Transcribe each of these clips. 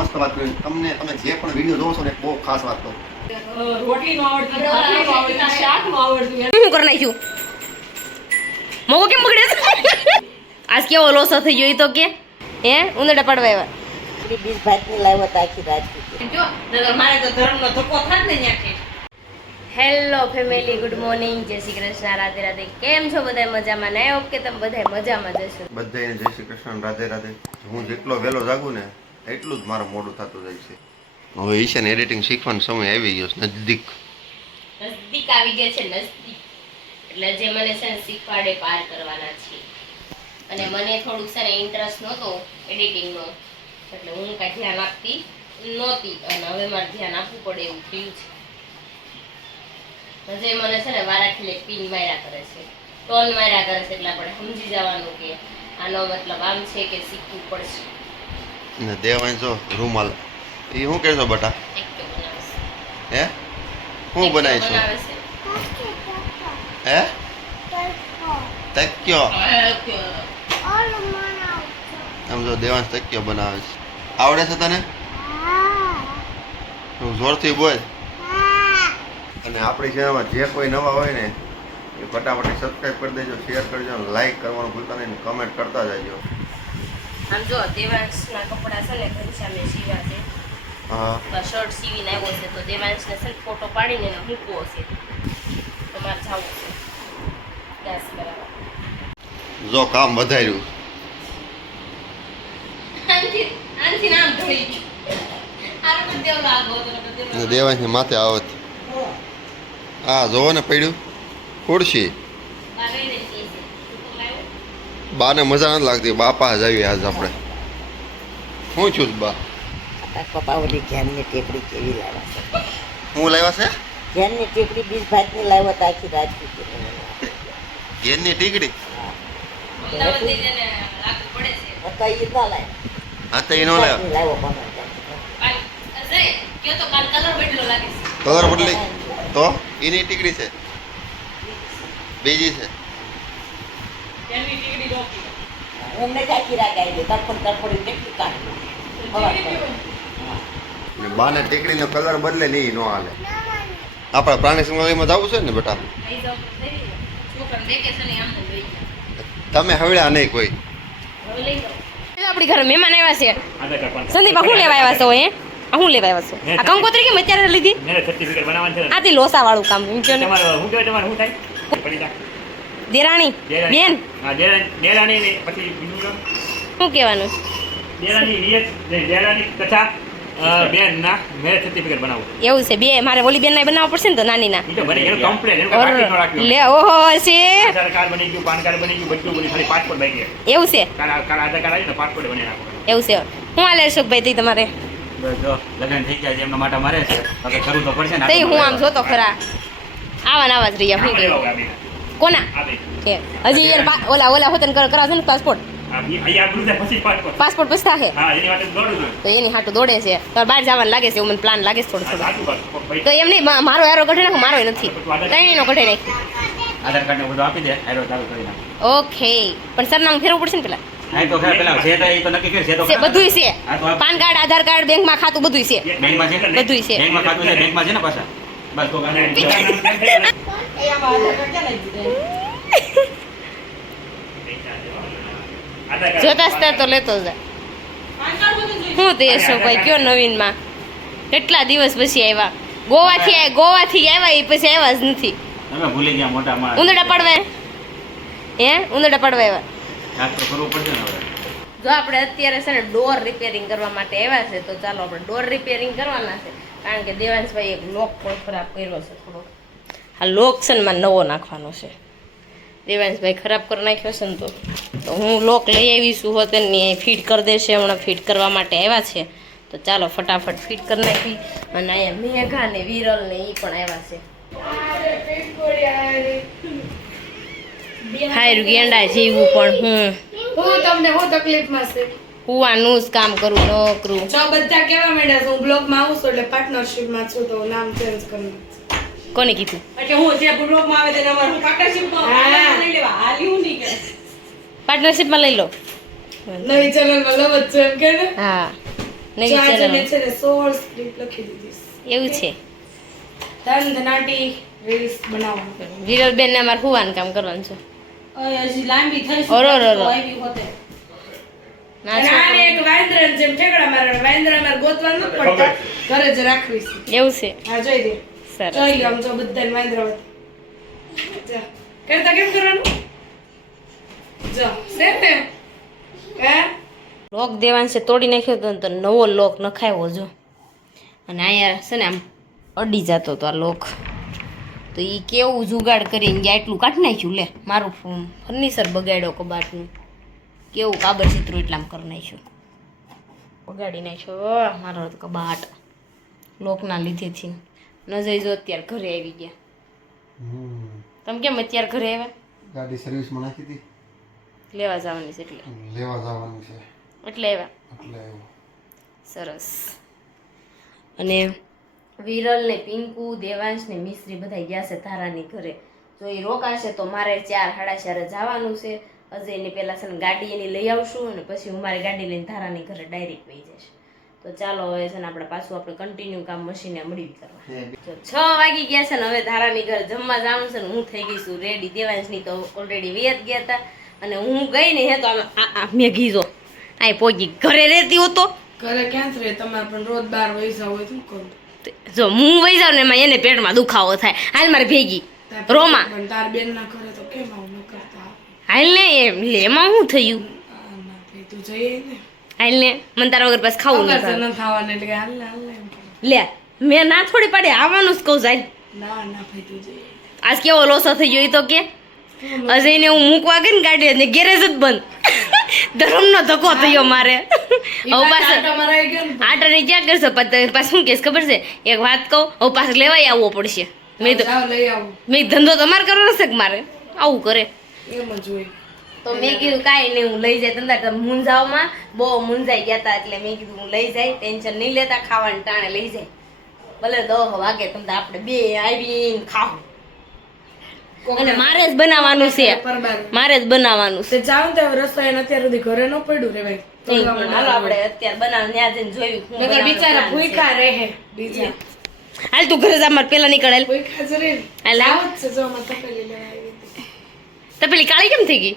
મસ્ત વાત કરી તમને. તમે જે પણ વિડીયો જોવો છો ને બહુ ખાસ વાત કહું. રોટલી નો આવડતી, ભાખરી નો આવડતી, શાક નો આવડતું. શું કરી નાખ્યું? મોકો કેમ બગડે છે? આજ કેવો લોસો થઈ ગયો ઈ તો કે હે ઉંદરડા પડવા આવ્યા. બીજ ભાતની લાવ્યો તો આખી રાજપૂત. જો નકર મારે તો ધર્મનો ધક્કો થાત ને ન્યાથી. હેલો ફેમિલી, ગુડ મોર્નિંગ, જય શ્રી કૃષ્ણ, રાધે રાધે. કેમ છો બધા? મજામાં ને? ઓકે, તમે બધા મજામાં જશો. બધાને જય શ્રી કૃષ્ણ, રાધે રાધે. હું જેટલો વહેલો જાગું ને એટલું જ મારું મોડું થતું જાય છે. હવે ઈશાને એડિટિંગ શીખવાનો સમય આવી ગયો છે. નજદીક આવી ગયા છે, નજદીક. એટલે જે મને છે ને શીખવાડે પાર કરવાના છે. અને મને થોડુંક છે ને ઇન્ટરેસ્ટ નહોતો એડિટિંગનો, એટલે હું કાંઈ ધ્યાન આપતી નહોતી. અને હવે મારે ધ્યાન આપવું પડે એવું થયું છે. જે મને છે ને વારાખીલે પિન માર્યા કરે છે, ટોન માર્યા કરે છે, એટલે આપણે સમજી જવાનું કે આનો મતલબ આમ છે કે શીખવું પડશે. ને દેવાય જો રૂમાલ એ શું કહેશો બટા? એકટો બનાવશે. હે શું બનાવીશું? બનાવે છે. હે તક્યો. આમ જો દેવાંશ તક્યો બનાવે છે. આવડે છે તને? તું જોરથી બોલ. અને આપણી ચેનલમાં જે કોઈ નવા હોય ને એ ફટાફટ સબસ્ક્રાઈબ કરી દેજો, શેર કરજો, લાઈક કરવાનું ભૂલતા નહીં, કમેન્ટ કરતા જજો. આમ જો દેવાંશના કપડા છે ને ઘનશ્યામે સીવ્યા છે. હા, શર્ટ સીવીને આવ્યો છે, તો દેવાંશને છે ને ફોટો પાડીને એને મૂકવો છે. તો મારે જવું છે ગેસ કરાવવા. જો કામ વધાર્યું. આનથી નામ ધોઈ ગયું. આરો પણ દેવલો આગો હતો ને દેવલો. દેવાંશની માથે આવત. હા જોવો ને પડ્યું ખુરશી. બારે ને છે તો લાવ્યો. બાને મજા નથી લાગતી. બાપા જ આવી આજ આપણે. શું છું બા? આ પપ્પાઓની ઘેરની ટેકડી કેવી લાવ્યા છે? હું લાવ્યા છે? ઘેરની ટેકડી બીજ ભાતની લાવ્યો તો આખી રાજપૂત. ઘેરની ટીકડી. અમદાવાદ જઈને લાગુ પડે છે. તો એ ના લાવ્યો. હા તો એનો લાવ્યા. લાવ્યો પણ અજય કયો તો કાલ કલર બદલો લાગે છે. કલર બદલી તો એની ટીકડી છે, બીજી છે. એની ટીકડી રોકી. એમને આખી રાખાઈ દે તડપડી કેટલી કાઢી. ને બાને ટીકડીનો કલર બદલે નહીં નો હાલે. આપણે પ્રાણી સંગ્રહાલયમાં જવું છે ને બેટા? લઈ જાવ તો થઈ ગયું. છોકરાને વેકેશન આમ જ લઈ ગયા. તમે હવળ્યા નહીં કોઈ. હવે લઈ જાઓ. આપણી ઘરે મહેમાન આવ્યા છે. સંદીપા શું લેવા આવ્યા છો? હે આ શું લેવા આવ્યા છો? આ કંકોત્રી કેમ અત્યારે લીધી? મેરે સર્ટિફિકેટ બનાવવાનું છે. આથી લોસા વાળું કામ એમ કહો ને. તમારે શું કહેવાય? તમારે શું થાય? પડી જા. દેરાણી બેન હા, દેરાણી ને પછી બીજું કામ. શું કહેવાનું? દેરાણી વિયત દેરાણી તથા બેન ના મેરે સર્ટિફિકેટ બનાવવું. એવું છે. બે મારે ઓલી બેન ના બનાવવા પડશે ને તો નાની ના. ઈ તો બની ગયું કમ્પ્લેટ. એનું કાંઈ બાકી ન રાખ્યું. લે ઓહો છે આધાર કાર્ડ બની ગયું, પાન કાર્ડ બની ગયું, બધું બની, ખાલી પાસપોર્ટ બાકી છે. એવું છે. કાલ આધાર કાર્ડ આવી ને પાસપોર્ટ બની નાખો. એવું છે. હું હાલે અશોકભાઈ તી તમારે બસ જો લગ્ન થઈ ગયા છે એમના માટે મારે છે. હવે કરવું તો પડશે ને. તઈ હું આમ જોતો ખરા આવા ને આવા જ રહ્યા. શું કહ્યું? કોના કે હજી યાર ઓલા હોતન કરાવશે ને પાસપોર્ટ પાસપોર્ટ પછી થાય તો એની હાટું દોડે છે. તો બહાર જવાનું લાગે છે એવું મને પ્લાન લાગે છે થોડું થોડું. તો એમ નહીં મારો એરો કઢે નાખો. મારો નથી ત્રણેયનો કઢે નાખી. આધાર કાર્ડ ને બધું આપી દે. એરો ચાલુ કરી નાખો. ઓકે પણ સરનામું ફેરવું પડશે ને પેલા. હા તો ખરા પેલા છે તો એ તો નક્કી કરી છે તો છે બધુંય છે. પાન કાર્ડ, આધાર કાર્ડ, બેંકમાં ખાતું બધુંય છે. બેંકમાં છે બધુંય છે. બેંકમાં ખાતું છે. બેંકમાં છે ને પાછા બસ તો એ આમાં આધાર કાર્ડ ક્યાં લઈ દીધા? જોતા સ્તા તો લેતો જા. પાન કાર્ડ બધું જોઈ. શું તે અશોકભાઈ કયો નવીનમાં? કેટલા દિવસ પછી આવ્યા? ગોવાથી આવ્યા એ પછી આવ્યા જ નથી. તમે ભૂલી ગયા મોટા માણસ. ઉંદરડા પડવા હે ઉંદરડા પડવા આવ્યા. યાદ તો કરવું પડશે ને હવે. જો આપણે અત્યારે છે ને ડોર રિપેરિંગ કરવા માટે આવ્યા છે, તો ચાલો આપણે ડોર રિપેરિંગ કરવાના છે. કારણ કે દેવાંશભાઈ એક લોક પણ ખરાબ કર્યો છે થોડો. આ લોક છે ને માં નવો નાખવાનો છે. દેવાંશભાઈ ખરાબ કરી નાખ્યો છે ને તો હું લોક લઈ આવીશું હોત ને ફિટ કરી દેશે. હમણાં ફિટ કરવા માટે આવ્યા છે, તો ચાલો ફટાફટ ફિટ કરી નાખી. અને અહીંયા મેઘા ને વિરલ ને એ પણ આવ્યા છે. હાયરું ગેંડા જેવું પણ હું તમને હું તકલીફમાં છે? હુવાનું જ કામ કરું નોકરું. જો બધા કેવા માંડ્યા છે હું બ્લોગમાં આવું છું એટલે પાર્ટનરશિપમાં છું તો નામ ચેન્જ કરી. કોને કીધું? એટલે હું જે બ્લોગમાં આવે તેને અમારું પાર્ટનરશિપમાં લઈ લેવા હાલ્યું નહીં કે પાર્ટનરશિપમાં લઈ લો. નવી ચેનલમાં લવ જ છે એમ કે ને. હા નવી આજે ચેનલ મેં છે ને 16 સ્ક્રિપ્ટ લખી દીધી એવું છે. ધનાટી રીલ્સ બનાવવાનું. વિરલ બેન ને અમારે હુવાનું કામ કરવાનું છે. હજી લાંબી થઈ ઓરો, ઓરો, ઓરો. આવી હોતે ના અને છોકરો. આને એક વાંદરાને જેમ ઠેકડા મારવાના. વાંદરા મારે ગોતવા ન પડતા, ઘરે જ રાખવી છે. એવું છે. હા જોઈ દે. સરસ. જોઈ લો આમ જો બધાને વાંદરા હોય. જા. કરતા કેમ કરવાનું? જો સેમ ને. હે? લોક દેવાંશે તોડી નાખ્યો હતો ને તો નવો લોક નખાયો જો. અને અહીંયા છે ને આમ અડી જતો હતો આ લોક. તો એ કેવું જુગાડ કરીને ગયા એટલું કાઢી નાખ્યું. લે મારું ફર્નિચર બગાડ્યો કબાટનું. કેવું કાબર ચિત્રો એટલામ કરી નાખ્યું. બગાડી નાખ્યો મારો કબાટ લોકના લીધેથી. ન જઈ જો અત્યારે ઘરે આવી ગયા. તમે કેમ અત્યારે ઘરે આવ્યા? ગાડી સર્વિસમાં નાખી હતી, લેવા જવાની છે એટલે લેવા જવાનું છે એટલે આવ્યા. એટલે સરસ. અને વિરલ ને પિંકુ દેવાંશ ને મિશ્રી બધા ગયા છે તારાની ઘરે. જો એ રોકાશે તો મારે 4 સાડા 4 જવાનું છે. અજયને પહેલા છે ને ગાડી એની લઈ આવશું અને પછી હું મારી ગાડી લઈને તારાની ઘરે ડાયરેક્ટ વહી જઈશ. તો ચાલો હવે છે ને આપણે પાછું આપણે કન્ટિન્યુ કામ મશીને મળી કરવા. તો 6 વાગી ગયા છે ને હવે ધારાની ઘરે જમવા જવાનું છે ને હું થઈ ગઈ છું રેડી. દેવાંશની તો ઓલરેડી વેત ગયા હતા અને હું ગઈ ને હે તો મેં કીધો આ પોગી ઘરે રહેતી હોતો. ઘરે ક્યાં જ રહે તમારે પણ રોજ બાર વૈસા હોય શું કરું? જો હું વહી જાઉં ને એમાં એને પેટમાં દુખાવો થાય. હાલ મારે ભેગી રોમા પણ તાર બેન ના કરે તો કેમ આવું ન કરતા? હાલ ને એમ લે એમાં શું થયું? ના ભાઈ તું જઈએ ને. હાલ ને મને તારા વગર પાસ ખાવું વગર નથી. ન થવાને એટલે હાલ ને એમ કરે. લે મેં ના થોડી પાડે આવવાનું જ કહું જાય. ના ના ભાઈ તું જઈએ. આજ કેવો લોસો થઈ ગયો એ તો કે અજયને હું મૂકવા ગઈ ને ગાડી ને ગેરેજ જ બંધ. ધર્મનો ધક્કો થયો મારે. હવે પાછળ તમારા ગયો ને આટાને ક્યાં કરશો પાછું શું કેસ ખબર છે? એક વાત કહું હવે પાછળ લેવાય આવવો પડશે. મેં તો જાઓ લઈ આવું. મેં ધંધો તમારે કરવાનો છે કે મારે આવું કરે? એમ જ હોય. તો મેં કીધું કાંઈ નહીં હું લઈ જાય તમે મૂંઝાવમાં બહુ મૂંઝાઈ ગયા હતા એટલે મેં કીધું હું લઈ જાય ટેન્શન નહીં લેતા ખાવાનું ટાણે લઈ જાય. ભલે 10 વાગે તમે આપણે બે આવીને ખાવ. અને મારે જ બનાવવાનું છે. મારે જ બનાવવાનું છે. તે જાવ ને તો રસોઈ અત્યાર સુધી ઘરે ન પડ્યું રે ભાઈ. હાલો આપણે અત્યારે બનાવ ત્યાં જઈને જોયું શું નકર બનાવવાનું બિચારા plan છે. ભૂખ્યા રહે બીજા. હાલ તું ઘરે જા મારે પેલા નીકળ હાલ. ભૂખ્યા જ રહે ને. હાલ આવ. આવું જ છે જો અમે તપેલી લેવા આવી હતી. તો પેલી કાળી કેમ થઈ ગઈ?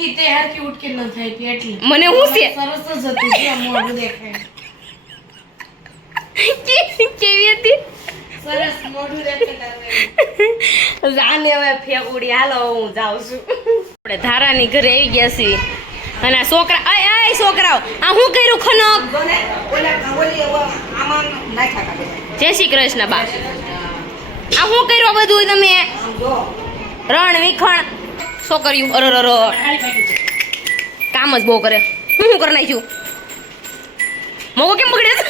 ઈ તે હરકી ઉટકી ન થઈ હતી એટલે. મને શું છે? સરસ જ હતી જે મોઢું દેખાય. કેવી હતી? સરસ મોઢું દેખાય. જાને હવે ફેકુડી હાલો હું જાઉં છું. આપણે ધારાની ઘરે આવી ગયા છીએ અને આ છોકરા આય આય છોકરાઓ આ હું કર્યું ખનક? જય શ્રી કૃષ્ણ બા. આ હું કર્યું બધું તમે? રણ વિખણ છોકરીયું અરર કામ જ બહુ કરે. હું કરી નાખ્યું મોગો કેમ બગડે છે?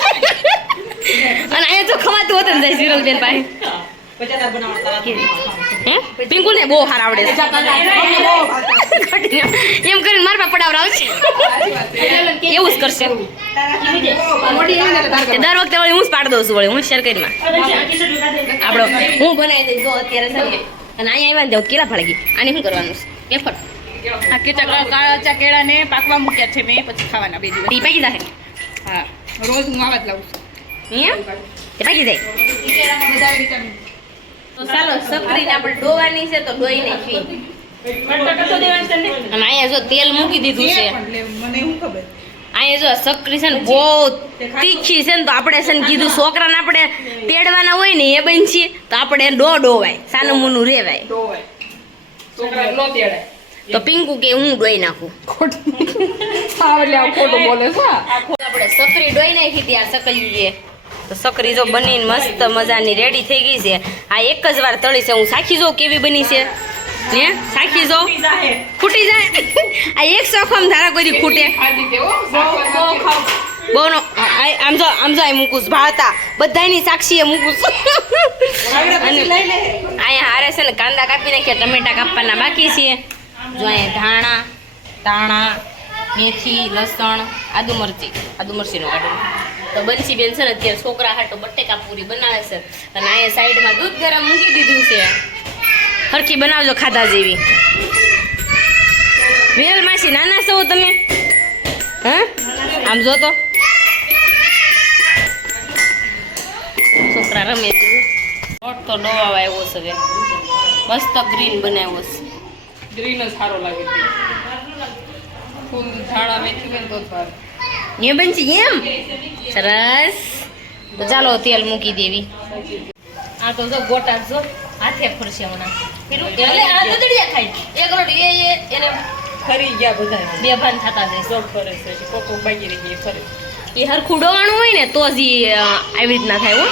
અને અહીંયા તો ખવાતું હોતું ને જાય સિરલ બેન પાસે. હે પિંકુ ને બહુ હાર આવડે છે એમ કરીને મારા પાસે પડાવડાવશે. એવું જ કરશે દર વખતે વળી હું જ પાડી દઉં છું. વળી હું શેર કરીને આપણો હું બનાવી દઈશ જો અત્યારે છે ને. અને અહીંયા આવ્યા ને કેળા ફાળી ગઈ. આને શું કરવાનું છે? પેપર આ કાચા કેળા ને પાકવા મૂક્યા છે મેં પછી ખાવાના 2 દિવસ. ઈ પાકી જાય. હા રોજ હું આવા જ લાવું છું. અહીંયા તે પાકી જાય. ઈ કેળામાં બધા વિટામિન તો ચાલો સકરીને આપણે ડોવાની છે તો ડોઈ નાખી. અને અહીંયા જો તેલ મૂકી દીધું છે. મને શું ખબર અહીંયા જો સકરી છે ને બહુ તીખી છે ને તો આપણે છે ને કીધું છોકરાને આપણે તેડવાના હોય ને એ બનશે તો આપણે ડોવાય સાનું મુનું રેવાય. હોય છોકરા નો તેડાય તો પિંકુ કે હું ડોઈ નાખું. ખોટું બોલે છે. આપણે સકરી ડોઈ નાખી હતી આ સકરી છે. તો સકરી જો બનીને મસ્ત મજાની રેડી થઈ ગઈ છે. આ એક જ વાર તળી છે. હું સાખી જોઉં કેવી બની છે. હે સાખી જો ખૂટી જાય. આ એક સોખમ ધારા કોઈ દી ખૂટે બહુ નો. આમ જો આ મૂકું ભાતા બધાની સાક્ષીએ મૂકું. અને અહીંયા હારે છે ને કાંદા કાપી નાખ્યા ટમેટા કાપવાના બાકી છે. જો અહીંયા ધાણા તાણા મેથી લસણ આદુ મરચીનો કાઢો. તો બંસી બેન છે ને અત્યારે છોકરા હાટો બટેકા પૂરી બનાવે છે. અને અહીંયા સાઈડમાં દૂધ ગરમ મૂકી દીધું છે. હરખી બનાવજો ખાધા જેવી. વિરલ માસી નાના છો તમે? હા આમ જો તો રમે છે લોટ તો ડોવા આવ્યો છે હવે. મસ્ત ગ્રીન બનાવ્યો છે. ગ્રીન જ સારો લાગે છે. ફૂલ ધાણા મેથી ને તો જ ભાવે. એ બનશી એમ સરસ. તો ચાલો તેલ મૂકી દેવી. આ તો જો ગોટા જો હાથે ફરશે હમણાં એટલે આ દદડિયા ખાય એક રોટી એને ખરી ગયા બધા બે ભાન થતા જાય. જોબ કરે છે કોકો બાકી રહી ગઈ ખરે. એ હરખું ડોવાનું હોય ને તો જ ઈ આવી રીતના થાય હો.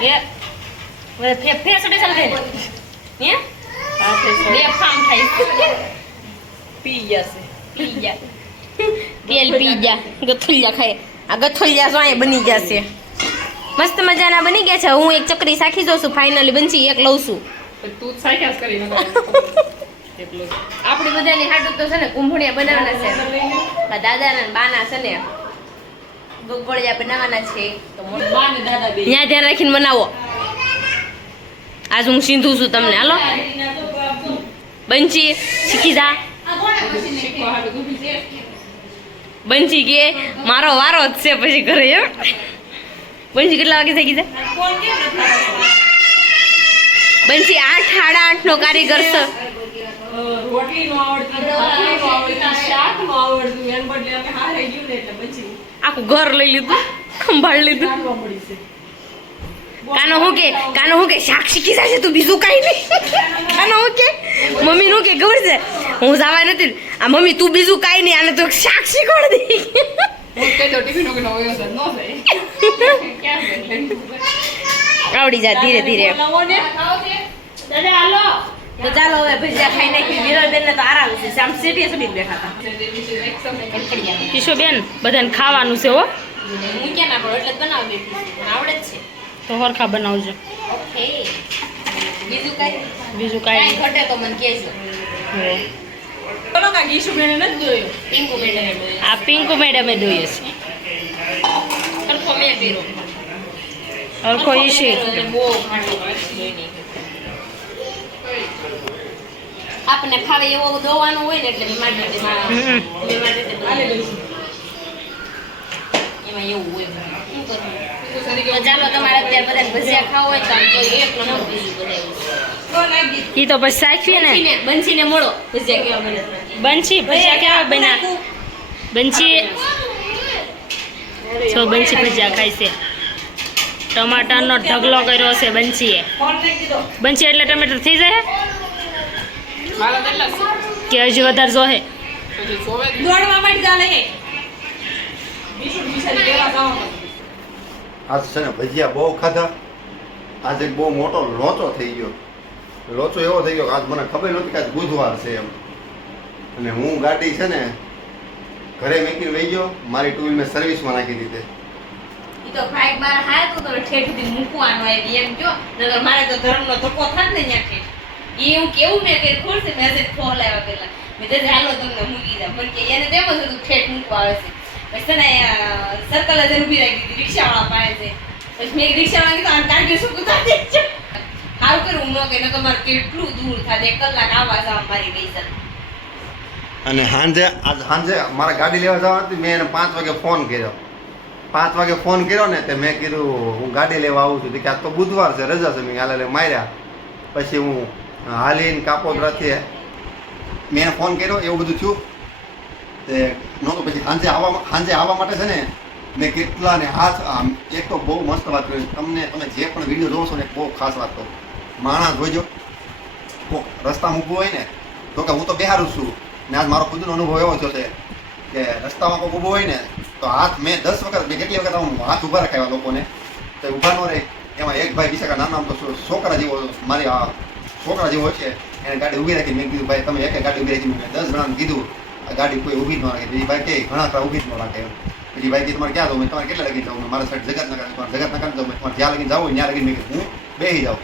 એ ફેસ બેસલ થાય હે બે ફામ થાય પી ગયા છે. પી ગયા તેલ પી ગયા ગથુલિયા ખાય. આ ગથુલિયા જો અહીંયા બની ગયા છે મસ્ત મજાના બની ગયા છે. હું એક ચકરી સાખી જોઉં છું. ફાઇનલી બનશી એક લઉં છું. તું સાખ્યા કરી એટલું આપણી બધાની હાટું તો છે ને કુંભણિયા બનાવવાના છે. આ દાદાના ને બાના છે ને ગોગોળિયા બનાવવાના છે. તો બા ને દાદા બે ત્યાં ધ્યાન રાખીને બનાવો. આજ હું સીધું છું તમને. હાલો બંચી શીખી જા. બંચી કે મારો વારો જ છે પછી ઘરે એમ. બંચી કેટલા વાગે થઈ ગઈ છે? બંચી 8:30 નો કારીગર છે. રોટલી નો આવડતું ભાખરી નો આવડતું શાક નો આવડતું એમ બદલે અમે હારે ગયું ને એટલે પછી આખું ઘર લઈ લીધું સંભાળી લીધું. જાણવા મળી છે. કાનો હું કે શાક શીખી જશે તું બીજું કઈ નહીં. કાનો હું કે મમ્મી નું કે ખબર છે હું જવા નથી. આ મમ્મી તું બીજું કઈ નહીં આને તો શાક શીખવાડી દે. હું કહી દઉં ટિફિન નો હોય છે નો થાય ક્યાં છે આવડી જાય ધીરે ધીરે. બોલાવો ને દાદા હાલો. તો ચાલો હવે ભજીયા ખાઈ નાખી. વિરલબેન ને તો આરામ છે. આમ સીટી સુધી બેઠા હતા. કિશોબેન બધાને ખાવાનું છે હો. હું ક્યાં ના પડો એટલે જ બનાવી દેતી. આવડે જ છે તો હરખા બનાવજો. ઓકે. બીજું કાંઈ કાંઈ ઘટે તો મને કહેજો. બોલો કા ગીશુ બેને નથી જોયો. પિંકુ મેડમે આ પિંકુ મેડમે જોઈએ છે. સરખો મેં કર્યો. હરખો ઈશી બહુ ખાટું જોઈ નહીં. આપને ખાવે એવો દોવાનું હોય ને એટલે મારી રીતે એમાં એવું હોય. શું કરવું? તો ચાલો તમારે અત્યારે બધાને ભજીયા ખાવા હોય તો આમ તો એક નંબર બીજું બનાવ્યું. ઈ તો પછી સાખીએ ને. બંસીને મળો ભજીયા કેવા બને. બંસી ભજીયા કેવા બન્યા? બંસી છો બંસી ભજીયા ખાય છે. ટમાટરનો ઢગલો કર્યો છે બંસીએ. બંસી એટલે ટમેટર થઈ જાય કે હજી વધારે જોહે? દોડવા માંડ ચાલે હે. આજ છે ને ભજીયા બહુ ખાધા. આજે બહુ મોટો લોચો થઈ ગયો. લોચો એવો થઈ ગયો કે આજ મને ખબર નહોતી કે આજ બુધવાર છે એમ. અને હું ગાડી છે ને ઘરે મેકીને વહી ગયો. મારી ટુ વ્હીલ મેં સર્વિસમાં નાખી દીધી. ઈ તો ભાઈ બાર હાય તો ઠેઠ સુધી મૂકવાનો આવી એમ જો. નકર મારે તો ધર્મનો ધક્કો થાય ને ત્યાં ઠેઠ. ઈ હું કેવું મેં કે ખોલશે મેસેજ ખોલાવ્યા પેલા. મેં તો હાલો તમને મૂકી દે. પણ કે એને તેમ જ હતું ઠેઠ મૂકવા આવે છે. પછી ને સર્કલ જ ઊભી રાખી દીધી રિક્ષાવાળા પાસે છે. પછી મેં રિક્ષાવાળા કીધું આને કાઢી શું કુતાતે સારું કર્યું હું ન કે નકર મારે કેટલું દૂર થાય 1 કલાક આવવા જવા મારી પૈસા. અને સાંજે મારા ગાડી લેવા જવા હતી. મેં એને 5 વાગે ફોન કર્યો. 5 વાગે ફોન કર્યો ને તે મેં કીધું હું ગાડી લેવા આવું છું. કે આજ તો બુધવાર છે રજા છે. મેં હાલે માર્યા. પછી હું હાલીને કાપોદરાથી મેં એને ફોન કર્યો એવું બધું થયું તે નહોતું. પછી સાંજે આવવા માટે છે ને મેં કેટલા ને હાથ એક તો બહુ મસ્ત વાત કરી. તમે જે પણ વિડીયો જોશો ને બહુ ખાસ વાત તો માણસ જોઈજો. કોક રસ્તા મૂકવું હોય ને તો કે હું તો બેહારું છું ને આજ મારો ખુદનો અનુભવ એવો થયો છે કે રસ્તામાં કોઈ ઊભો હોય ને તો હાથ મેં 10 વખત મેં કેટલી વખત હાથ ઊભા રખાવ્યા લોકોને તો ઊભા ન રહે. એમાં એક ભાઈ બિચારા નાના તો છોકરા જેવો મારી છોકરા જેવો છે એને ગાડી ઊભી રાખી. મેં કીધું ભાઈ તમે એક ગાડી ઊભી રાખી. મેં 10 જણાને કીધું આ ગાડી કોઈ ઊભી જ ન રાખે. પછી ભાઈ કે ઘણા ખરા ઊભી જ ન રાખે. પછી ભાઈ કે તમારે ક્યાં જવું? તમારે કેટલા લગી જવું? મારા સાઈડ જગતનગર જવું. તમારે જ્યાં લગી જવું ત્યાં લગી મેં કીધું હું બેસી જાઉં.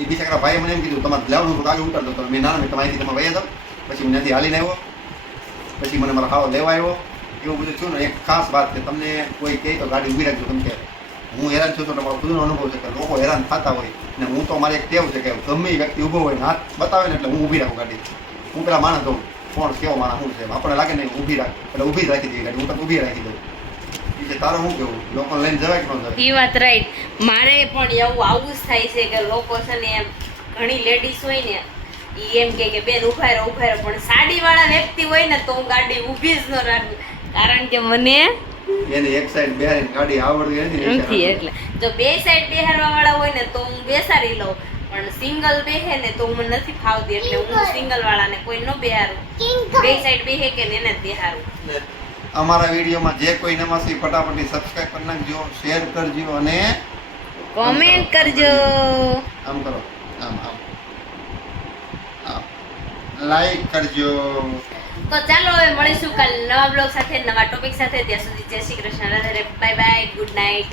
એ બિચારા ભાઈ મને એમ કીધું તમારે લેવાનું તો ગાડી ઉતારતો તો મેં નાના મેં તમારી તમે વહી જાઓ. પછી હું ત્યાંથી હાલીને આવ્યો. પછી મને મારો હાવ લેવા આવ્યો. એવું બધું થયું ને. એક ખાસ વાત કે તમને કોઈ કહે તો ગાડી ઊભી રાખજો. કેમ કે હું હેરાન છું તો તમારો ખુદનો અનુભવ છે કે લોકો હેરાન થતા હોય ને હું તો મારે એક ટેવ છે કે ગમે એ વ્યક્તિ ઊભો હોય ને હાથ બતાવે ને એટલે હું ઊભી રાખું ગાડી. હું પેલા માણસ દઉં કોણ કેવો માણસ શું છે આપણને લાગે ને ઊભી રાખ એટલે ઊભી જ રાખી દઈએ ગાડી. હું તો ઊભી રાખી દઉં. છે. તારું શું કેવું? લોકોને લઈને જવાય કે ન જવાય? એ વાત રાઈટ. મારે પણ એવું આવું જ થાય છે કે લોકો છે ને એમ ઘણી લેડીઝ હોય ને ઈ એમ કે બેન ઉભા રહો પણ સાડી વાળા વ્યક્તિ હોય ને તો હું ગાડી ઊભી જ ન રાખું, કારણ કે મને એની એક સાઈડ બેહારીને ગાડી આવડતી નથી નથી. એટલે જો બે સાઈડ બેહારવા વાળા હોય ને તો હું બેસાડી લઉં, પણ સિંગલ બેહે ને તો મને નથી ફાવતી, એટલે હું સિંગલ વાળાને કોઈ ન બેહારું. બે સાઈડ બેહે કે ને એને જ બેહારું. અમારા વિડીયોમાં જે કોઈ નમાસી ફટાફટી સબસ્ક્રાઇબ કરી નાખજો, શેર કરજો અને કોમેન્ટ કરજો. આમ કરો, આમ આમ આમ લાઈક કરજો. તો ચાલો હવે મળીશું કાલ નવા બ્લોગ સાથે, નવા ટોપિક સાથે. ત્યાં સુધી જય Shri Krishna, Radhe Radhe, bye bye, good night.